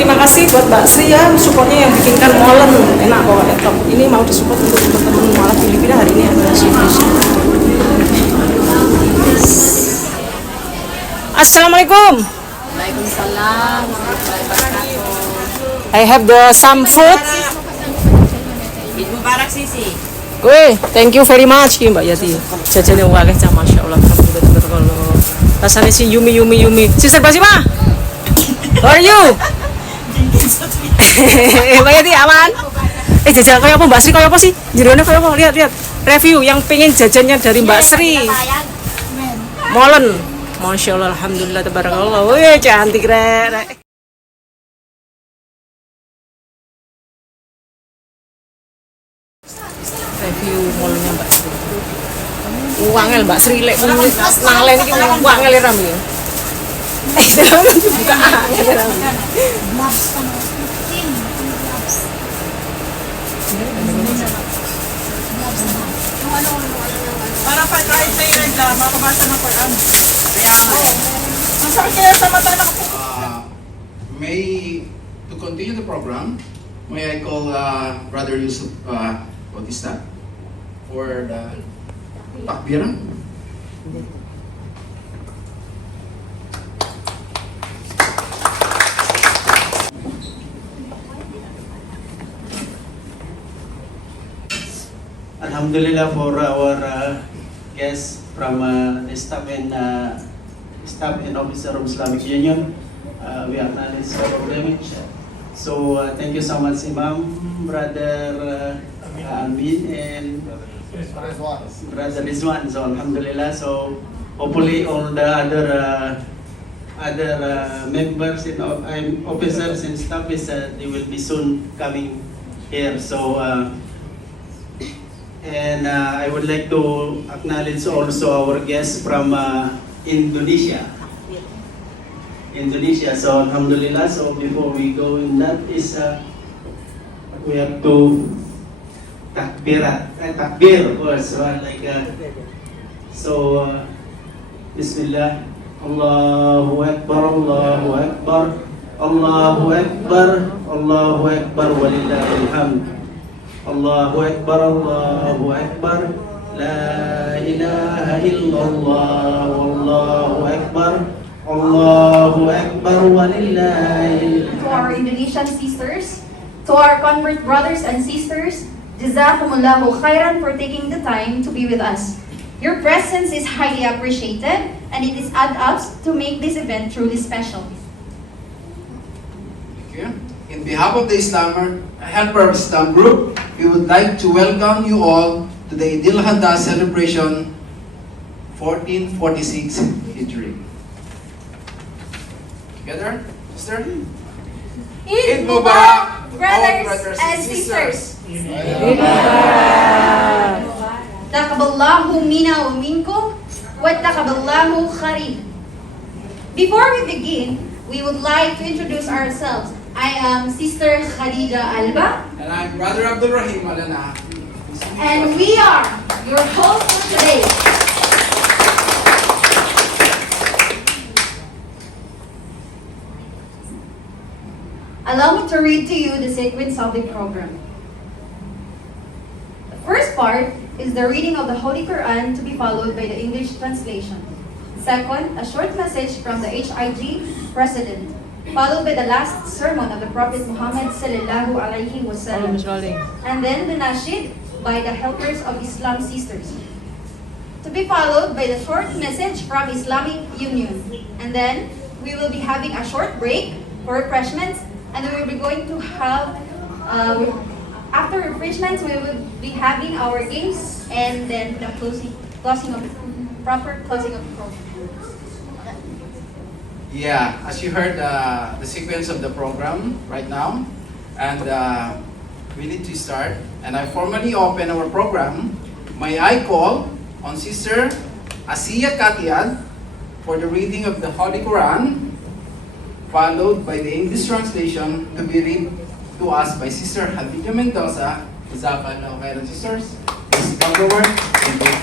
terima kasih buat Mbak Sri ya, supportnya yang bikinkan molen enak kok laptop. Ini mau disupport untuk teman-teman mualaf Filipina hari ini ada Indonesia. Assalamualaikum. Waalaikumsalam warahmatullahi wabarakatuh. I have some food. Eid Mubarak Sisi. Gue, thank you very much Mbak Yati. Jajannya wakil cah, masya Allah. Kalau rasanya si Yumi. Sister Basima, how are you? Mbak Yati aman? Jajan kayak apa Mbak Sri, kayak apa sih? Jeroannya kayak apa? Lihat. Review yang pengen jajannya dari Mbak Sri. Molen. Masya Allah, alhamdulillah, tabarakallah. Wih, cantik rek. Review molennya Mbak Sri. Wangel Mbak Sri lek nulis nanglen iki wangel ram ya. Buka angel ram. Para pagkain sa'yo rin lang, makabasa ng Quran. Kaya, masakit kaya sa mata na ako. May, to continue the program, may I call Brother Yusuf Bautista for the takbiran. Alhamdulillah for our guests from the staff and officer of Islamic Union. We acknowledge our damage. So thank you so much, Imam, Brother Amin, and Brother Rizwan. So Alhamdulillah. So hopefully all the other members and officers and staff they will be soon coming here. So. And I would like to acknowledge also our guests from Indonesia. So Alhamdulillah. So before we go in that is we have to takbir of course. Bismillah. Allahu Akbar, Allahu Akbar, Allahu Akbar, Allahu Akbar, walillahil hamd. Allahu Akbar, Allahu Akbar, La ilaha illallah, Allahu Akbar, Allahu Akbar, walillahil hamd. To our Indonesian sisters, to our convert brothers and sisters, Jazakumullahu khairan for taking the time to be with us. Your presence is highly appreciated and it is adds up to make this event truly special. Thank you. In behalf of the Helper of Islam Group, we would like to welcome you all to the Eid al-Adha celebration 1446 Hijri. Together, sister? Eid Mubarak, brothers and sisters. Taqabballahu minna wa minkum wa taqabballahu khair. Before we begin, we would like to introduce ourselves. I am Sister Khadija Alba. And I'm Brother Abdul Rahim Alana. And we are your hosts for today. Allow me to read to you the sequence of the program. The first part is the reading of the Holy Quran to be followed by the English translation. Second, a short message from the HIG President, followed by the last sermon of the Prophet Muhammad sallallahu alaihi wasallam, and then the nasheed by the Helpers of Islam Sisters, to be followed by the short message from Islamic Union, and then we will be having a short break for refreshments, and we will be going to have after refreshments we will be having our games, and then the proper closing of the program. Yeah, as you heard the sequence of the program right now, and we need to start. And I formally open our program. May I call on Sister Asiya Katiad for the reading of the Holy Quran, followed by the English translation to be read to us by Sister Khadija Mendoza. Jazakallahu khairan, sisters. Please come forward. Thank you.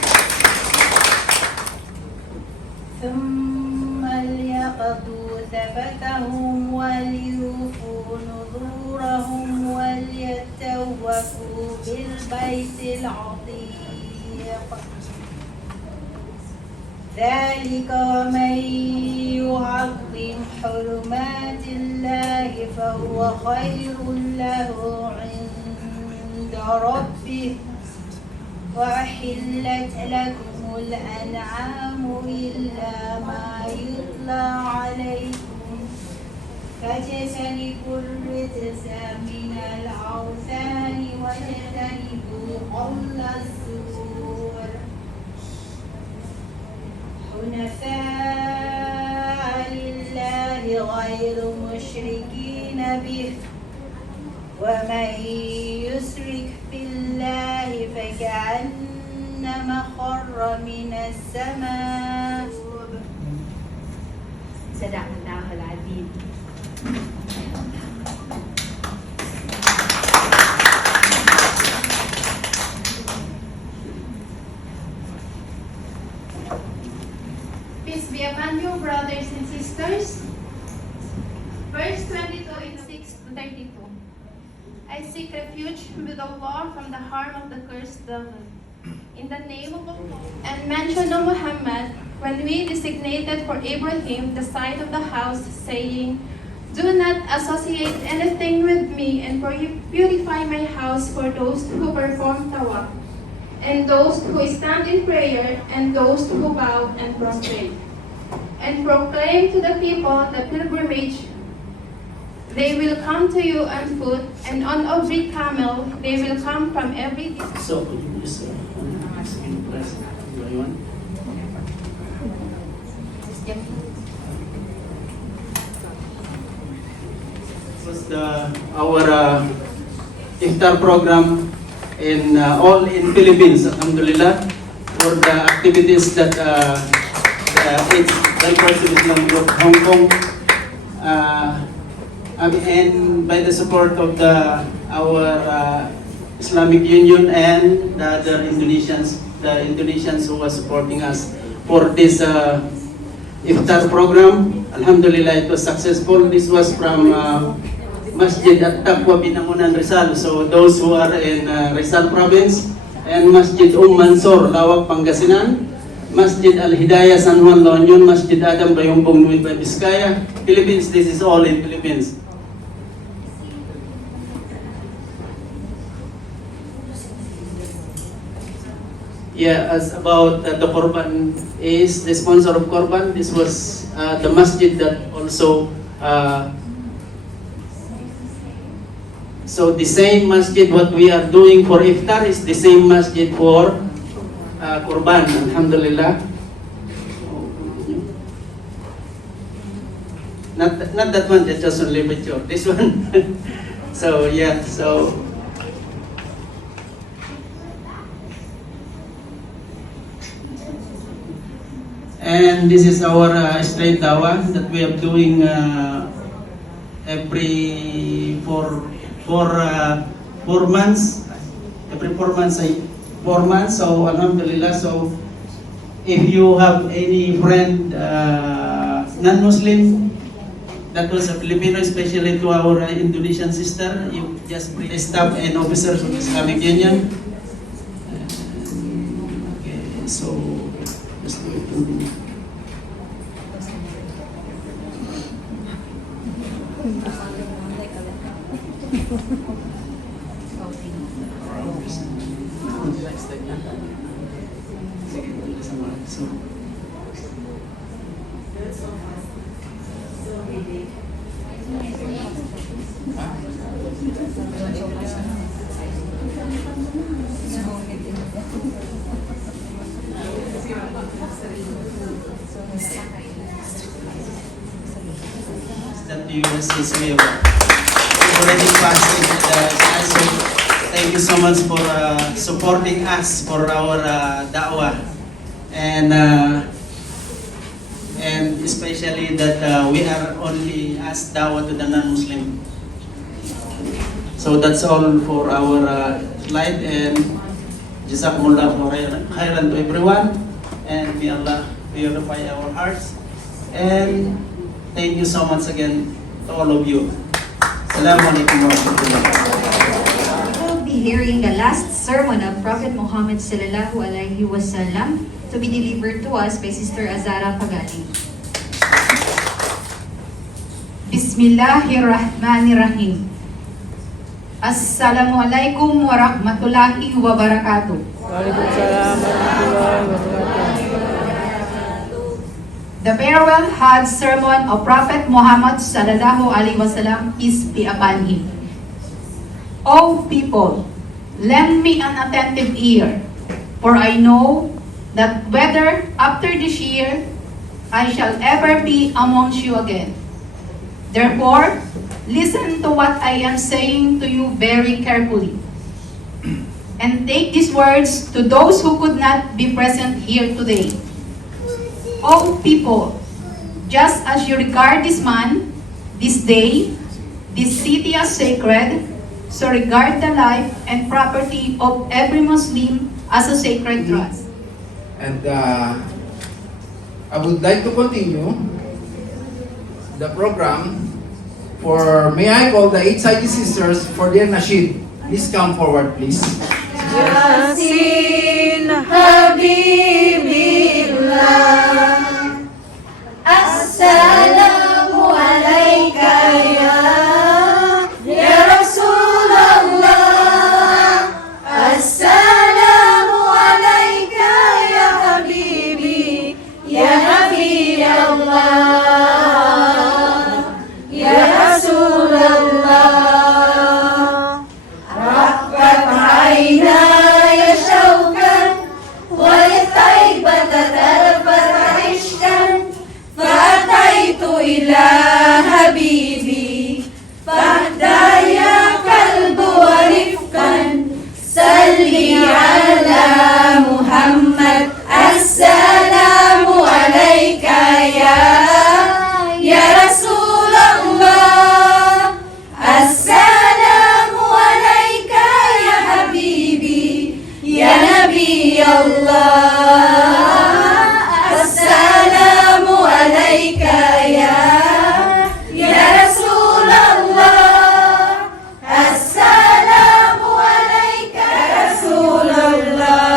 ثم ليقضوا طائفتهم وليوفوا نذورهم وليتوفوا بالبيت العتيق ذلك ومن يعظم حرمات الله فهو خير له عند ربه وأحلت لكم الأنعام إلا ما يتلى عليكم فاجتنبوا الرجس من الأوثان واجتنبوا قول الزور حنفاء لله غير مشركين به ومن يشرك بالله فكأنما خر من السماء صدق الله العظيم. Peace be upon you, brothers and sisters. Verse 22 in 6 to 32. I seek refuge with Allah from the harm of the cursed devil. In the name of Allah and mention of Muhammad, when we designated for Abraham the site of the house, saying, do not associate anything with me, and purify my house for those who perform tawaf, and those who stand in prayer, and those who bow and prostrate. And proclaim to the people the pilgrimage. They will come to you on foot, and on every camel they will come from every distance. So, could you please press everyone? Was our iftar program in all in Philippines, alhamdulillah, for the activities that it's Welfare Islamic Group Hong Kong, and by the support of our Islamic Union and the other Indonesians who were supporting us for this iftar program. Alhamdulillah, it was successful. This was from Masjid At-Taqwa Binangonan, Rizal. So those who are in Rizal province, and Masjid Mansur, Lawak, Pangasinan, Masjid Al-Hidayah, San Juan, La Union, Masjid Adam, Bayumbong, Nueva Vizcaya, Philippines. This is all in Philippines. Yeah, as about the Korban is the sponsor of Korban. This was the masjid that also. So the same masjid what we are doing for iftar is the same masjid for Korban. Alhamdulillah. Not that one. That's just only mature. This one. So yeah. So. And this is our straight dawah that we are doing every 4 months. Every 4 months, 4 months. So alhamdulillah. So if you have any friend non-Muslim that was a Filipino, especially to our Indonesian sister, you just bring the staff and officers of Islamic Union. Okay, so. That the US is already passed it. So thank you so much for supporting us for our da'wah, and especially that we are only as da'wah to the non-Muslim. So that's all for our slide, and Jazakumullah khairan to everyone, and may Allah purify our hearts. And thank you so much again to all of you. Assalamualaikum warahmatullahi wabarakatuh. We'll be hearing the last sermon of Prophet Muhammad sallallahu alaihi wasallam to be delivered to us by Sister Azara Pagati. Bismillahirrahmanirrahim. Assalamualaikum warahmatullahi wabarakatuh. Waalaikumsalam warahmatullahi wabarakatuh. The farewell Hajj sermon of Prophet Muhammad sallallahu alaihi wasallam, peace be upon him. O people, lend me an attentive ear, for I know that whether after this year I shall ever be amongst you again. Therefore, listen to what I am saying to you very carefully, and take these words to those who could not be present here today. O people, just as you regard this man, this day, this city as sacred, so regard the life and property of every Muslim as a sacred trust. And I would like to continue the program for, may I call the HIG sisters for their nasheed. Please come forward, please. Yasin Habibillah, Assalamu alayka ya Rasulallah, Assalamu alayka ya Habibi, ya Nabi Allah, ya Rasulallah. Raqqat aynaya shawkan wa litaybata tarfat ishkan, fa'ataitu ila habibi, fahdaya kalbu wa rifkan, salli ala Muhammad, assalamu alayka ya Rasulallah, assalamu alayka ya habibi, ya Nabi Allah, assalamu alayka ya Rasulallah, assalamu alayka ya Rasulallah.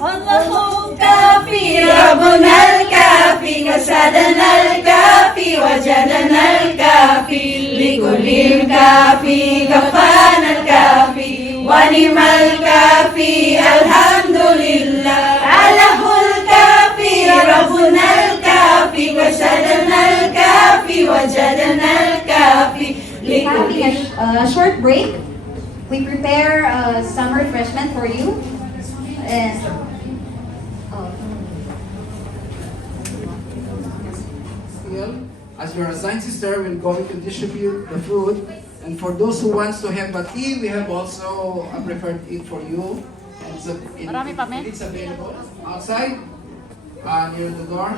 Allahu kafi rabbuna al-kafi, kasadana al-kafi, wajadana al-kafi, likulli al-kafi, kafana al-kafi, wa ni'mal kafi, alhamdulillah. Alahul kafi rabbuna al-kafi, kasadana al-kafi, wajadana al-kafi, likulli. Having a short break, we prepare some refreshment for you. And As your assigned sister, we're going to distribute the food. And for those who wants to have a tea, we have also a prepared tea for you. And it's available outside, near the door.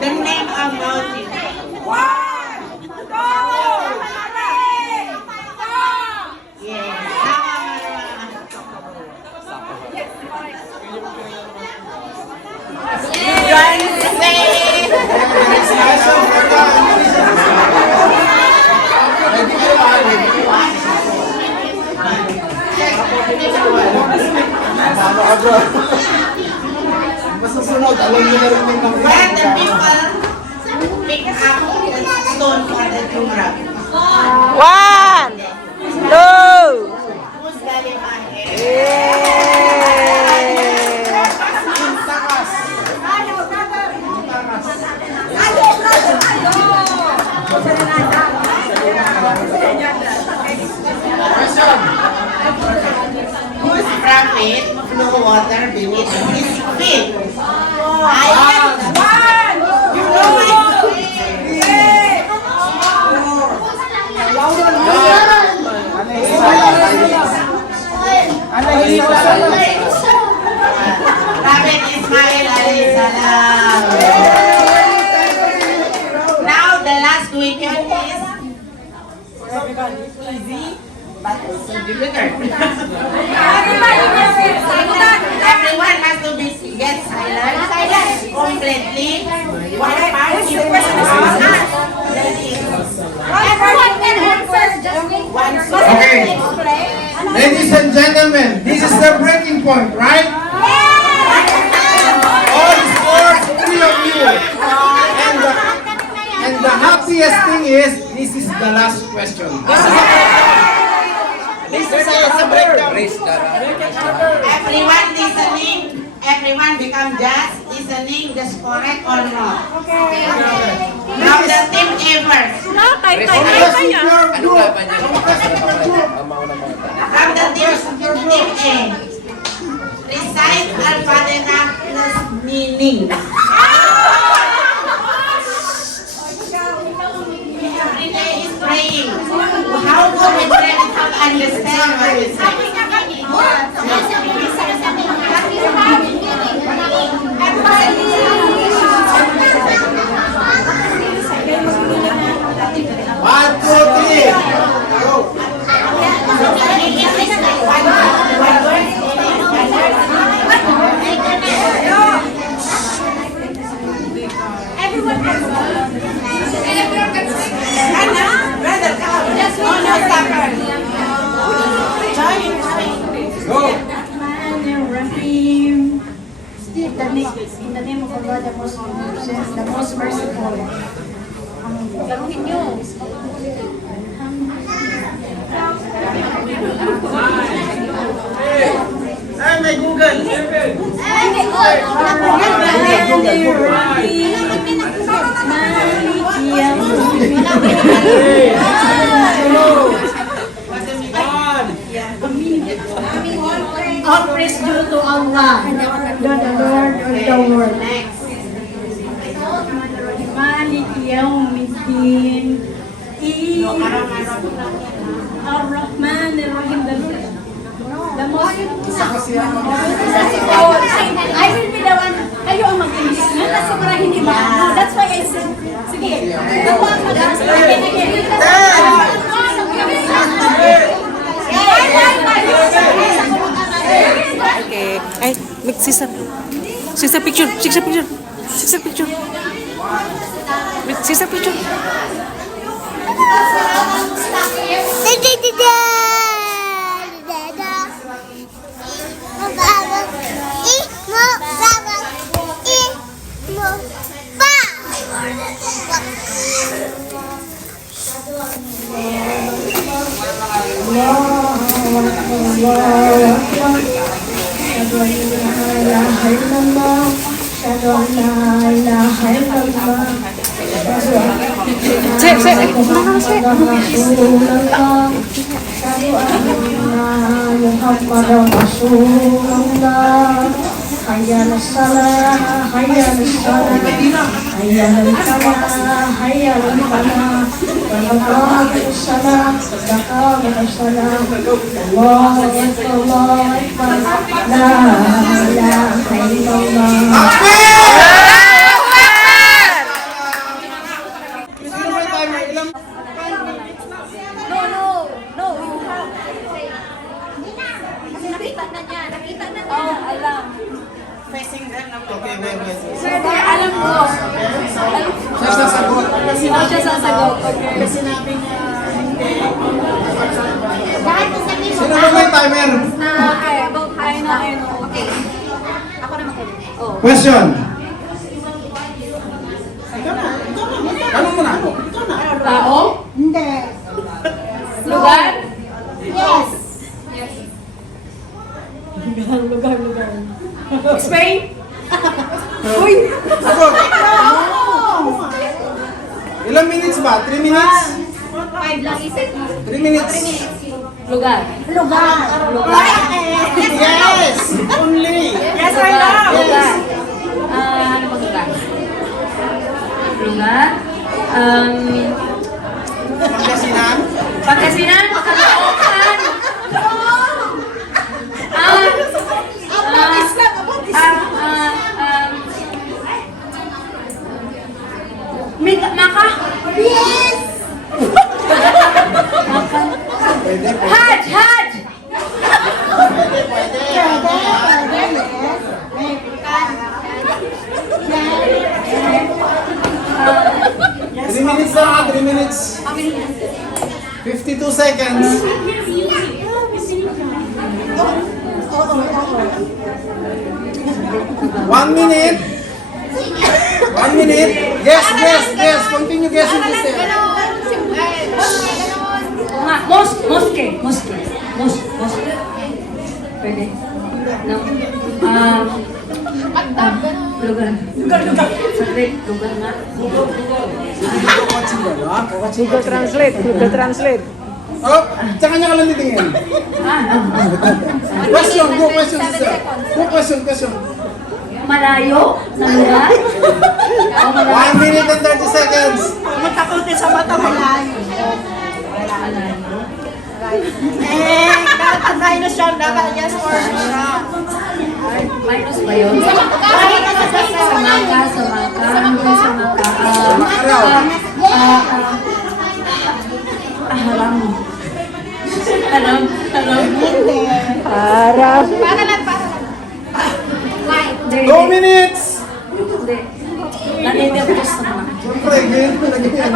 The name of mountain. Masusunod, alam niyo na rin yung mga When the people pick up the stone for the jumrah, One, two. who's galing ahead? Yeah. feet, no water beneath his feet. Ayan! One! You know it! Prophet Ismail alayhi salam. Now the last weekend is easy but so difficult. Everyone has to get silent completely. One part is Everyone can answer just one Okay. Ladies and gentlemen, this is the breaking point, right? All scores, 3 of you. And the happiest thing is, this is the last question. This is a breakdown. Everyone listening, everyone become judge, listening, just correct or not. From the team ever. From the team A. Recite Al-Fatiha plus meaning. Every day is praying. How do we pray without understand what we say? One, two, three. Go. Brother, come. No, no, stop her. Join. In the name of Allah, the most gracious, the most merciful. Galuhin nyo. Ay, may Google. All praise due to Allah, the Lord of the world. Malik Yawmiddin. Ar-Rahman Ar-Rahim. The most I will be the one. Kayo ang mag-English na. Kasi para hindi ba? No, that's why I said, sige. Ako ang mag-English. Okay. Ay, make sister. Sister picture. Sister picture. Sister picture. Sister picture. Facing them. Okay, wait. Sir, alam ko. Siya sasagot. Sino siya sasagot? Okay. Sino ba may timer? Okay, about I know. Okay. Ako na makulit. Oh. Question. Ano mo na ako? Tao? Hindi. Lugar? Yes. Lugar. Spain? Uy! Sagot. Ilang minutes ba? 3 minutes? 5 lang isip mo. 3 minutes. 3 minutes. Lugar. Yes! Only! Yes or no? Lugar. Ano bang lugar? Lugar. Pangasinan? Pangasinan. Caloocan. Maka. Yes. Hajj. Three minutes lang, 3 minutes. 52 seconds. One minute. 1 minute. Guess. Continue guessing this step. Mosque. Pwede. No. Lugar. Saglit. Lugar nga. Google Translate. Oh, tsaka niya ka lang titingin. Question, go question sister. Go question. Malayo na lugar. 1 minute and 30 seconds. Matakutin sa mata mo lang. Malayo. Nakatay na siya. Yes or no? Minus ba yun? Samangka. Haram. Harap. 2 minutes. Hindi. Naninervous naman. Siyempre, ganyan ko lagi yan.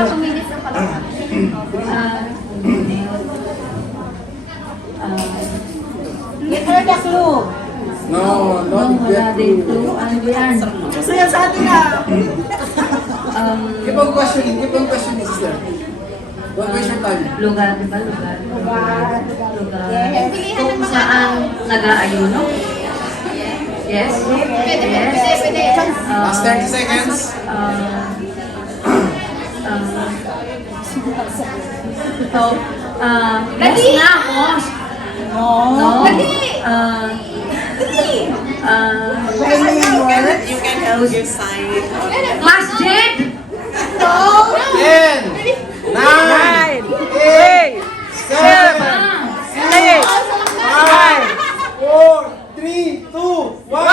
No, not Wala yet. din clue. Ano ba yan? Gusto yan sa atin na. Keep on questioning, sister. Don't waste your time. Lugar, di ba? Lugar. Kung saan nag-aayuno? Yes? Yes. Last 30 seconds. Mos nga, mos. No. You can help your sign. Masjid. 10, 9, 8, 7, 6, 5, 4, 3, 2, 1.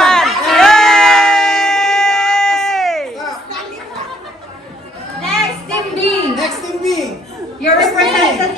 Next, Team B. Next team B. Your representative.